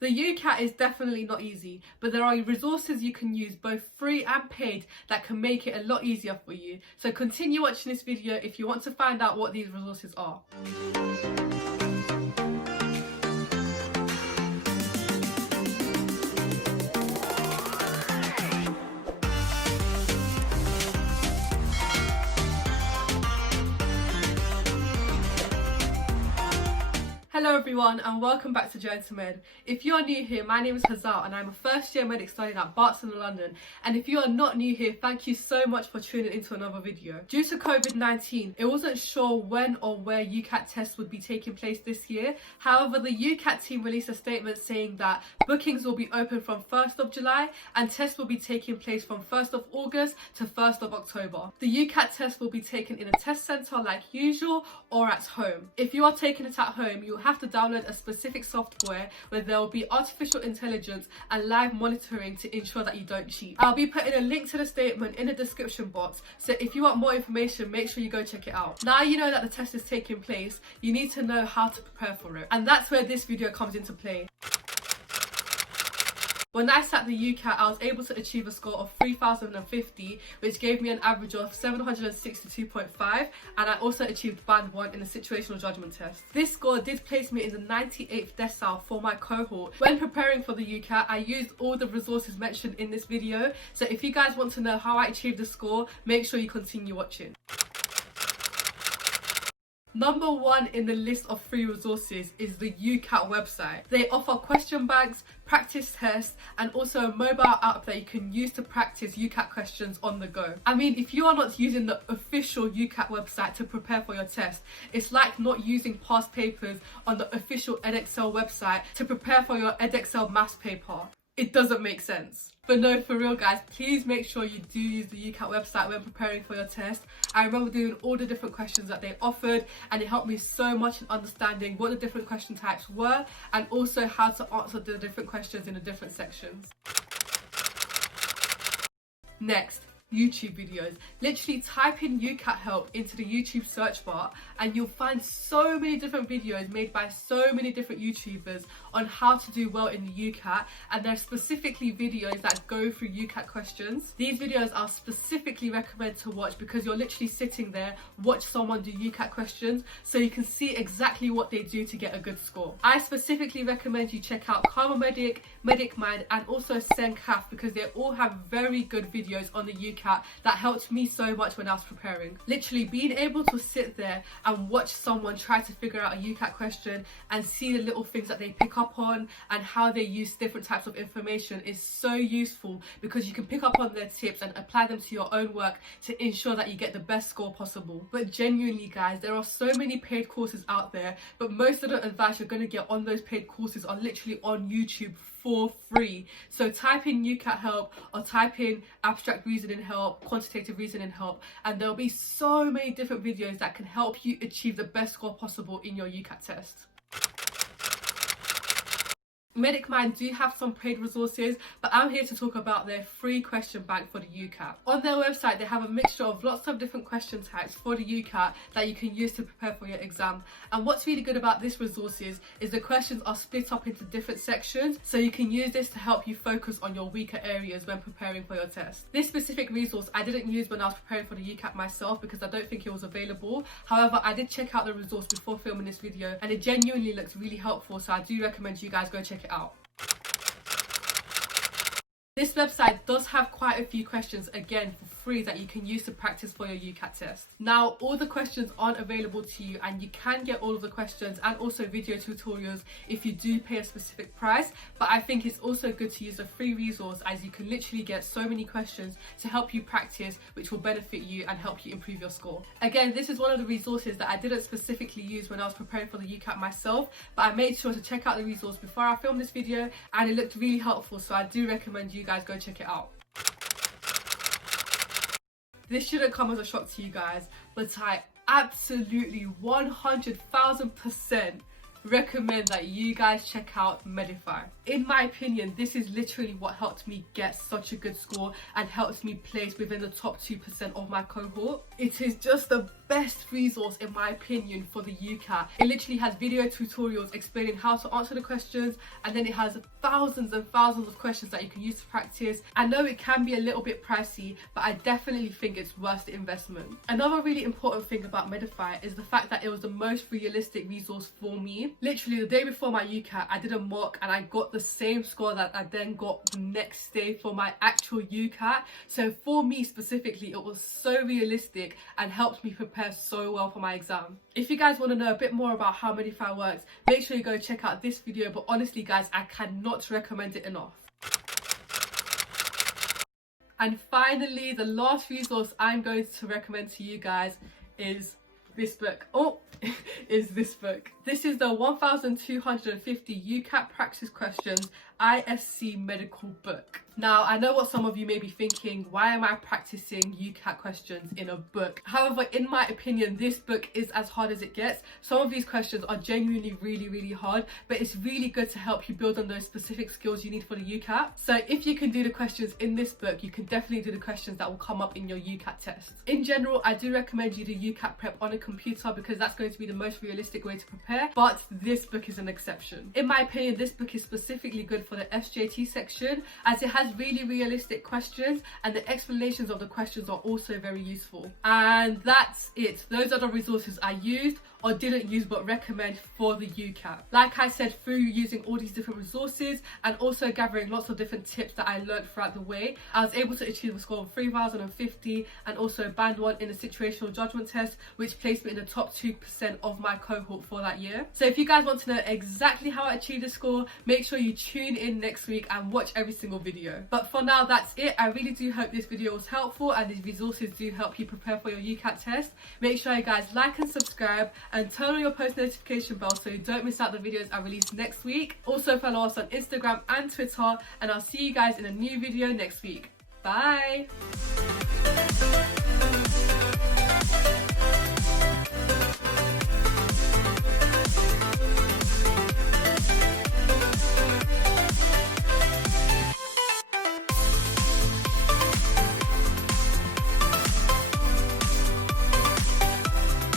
The UCAT is definitely not easy, but there are resources you can use, both free and paid, that can make it a lot easier for you. So continue watching this video if you want to find out what these resources are. Hello everyone and welcome back to Journey2Med. If you are new here, my name is Hazal and I'm a first year medic studying at Barton in London. And if you are not new here, thank you so much for tuning into another video. Due to COVID-19, it wasn't sure when or where UCAT tests would be taking place this year. However, the UCAT team released a statement saying that bookings will be open from 1st of July and tests will be taking place from 1st of August to 1st of October. The UCAT test will be taken in a test centre like usual or at home. If you are taking it at home, you'll have to download a specific software where there will be artificial intelligence and live monitoring to ensure that you don't cheat. I'll be putting a link to the statement in the description box, so if you want more information, make sure you go check it out. Now you know that the test is taking place, you need to know how to prepare for it, and that's where this video comes into play. When I sat the UCAT, I was able to achieve a score of 3,050, which gave me an average of 762.5, and I also achieved band 1 in the situational judgment test. This score did place me in the 98th decile for my cohort. When preparing for the UCAT, I used all the resources mentioned in this video, so if you guys want to know how I achieved the score, make sure you continue watching. Number 1 in the list of free resources is the UCAT website. They offer question banks, practice tests, and also a mobile app that you can use to practice UCAT questions on the go. I mean, if you are not using the official UCAT website to prepare for your test, it's like not using past papers on the official Edexcel website to prepare for your Edexcel maths paper. It doesn't make sense. But no, for real guys, please make sure you do use the UCAT website when preparing for your test. I remember doing all the different questions that they offered, and it helped me so much in understanding what the different question types were and also how to answer the different questions in the different sections. Next, YouTube videos. Literally type in UCAT help into the YouTube search bar and you'll find so many different videos made by so many different YouTubers on how to do well in the UCAT, and they're specifically videos that go through UCAT questions. These videos are specifically recommended to watch because you're literally sitting there, watch someone do UCAT questions so you can see exactly what they do to get a good score. I specifically recommend you check out Karma Medic, Medify, and also Sencaf because they all have very good videos on the UCAT that helped me so much when I was preparing. Literally being able to sit there and watch someone try to figure out a UCAT question and see the little things that they pick up on and how they use different types of information is so useful because you can pick up on their tips and apply them to your own work to ensure that you get the best score possible. But genuinely guys, there are so many paid courses out there, but most of the advice you're going to get on those paid courses are literally on YouTube for free. So type in UCAT help or type in abstract reasoning help, quantitative reasoning help, and there'll be so many different videos that can help you achieve the best score possible in your UCAT test. Medify do have some paid resources, but I'm here to talk about their free question bank for the UCAT. On their website, they have a mixture of lots of different question types for the UCAT that you can use to prepare for your exam. And what's really good about this resources is the questions are split up into different sections, so you can use this to help you focus on your weaker areas when preparing for your test. This specific resource I didn't use when I was preparing for the UCAT myself because I don't think it was available. However, I did check out the resource before filming this video and it genuinely looks really helpful, so I do recommend you guys go check it out. This website does have quite a few questions again for free that you can use to practice for your UCAT test. Now, all the questions aren't available to you and you can get all of the questions and also video tutorials if you do pay a specific price, but I think it's also good to use a free resource as you can literally get so many questions to help you practice, which will benefit you and help you improve your score. Again, this is one of the resources that I didn't specifically use when I was preparing for the UCAT myself, but I made sure to check out the resource before I filmed this video and it looked really helpful, so I do recommend you guys go check it out. This shouldn't come as a shock to you guys, but I absolutely 100,000% recommend that you guys check out Medify. In my opinion, this is literally what helped me get such a good score and helps me place within the top 2% of my cohort. It is just the best resource in my opinion for the UCAT. It literally has video tutorials explaining how to answer the questions, and then it has thousands and thousands of questions that you can use to practice. I know it can be a little bit pricey, but I definitely think it's worth the investment. Another really important thing about Medify is the fact that it was the most realistic resource for me. Literally the day before my UCAT, I did a mock and I got the same score that I then got the next day for my actual UCAT. So for me specifically, it was so realistic and helped me prepare so well for my exam. If you guys want to know a bit more about how Medify works, make sure you go check out this video, but honestly guys, I cannot recommend it enough. And finally, the last resource I'm going to recommend to you guys is this book. This is the 1250 UCAT practice questions ISC medical book. Now, I know what some of you may be thinking, why am I practicing UCAT questions in a book? However, in my opinion, this book is as hard as it gets. Some of these questions are genuinely really hard, but it's really good to help you build on those specific skills you need for the UCAT. So if you can do the questions in this book, you can definitely do the questions that will come up in your UCAT test. In general, I do recommend you do UCAT prep on a computer because that's going to be the most realistic way to prepare, but this book is an exception. In my opinion, this book is specifically good for the SJT section as it has really realistic questions and the explanations of the questions are also very useful. And that's it. Those are the resources I used or didn't use but recommend for the UCAT. Like I said, through using all these different resources and also gathering lots of different tips that I learned throughout the way, I was able to achieve a score of 3050 and also band 1 in the situational judgment test, which placed me in the top 2% of my cohort for that year. So if you guys want to know exactly how I achieved the score, make sure you tune in next week and watch every single video. But for now, that's it. I really do hope this video was helpful and these resources do help you prepare for your UCAT test. Make sure you guys like and subscribe and turn on your post notification bell so you don't miss out the videos I release next week. Also follow us on Instagram and Twitter, and I'll see you guys in a new video next week. Bye!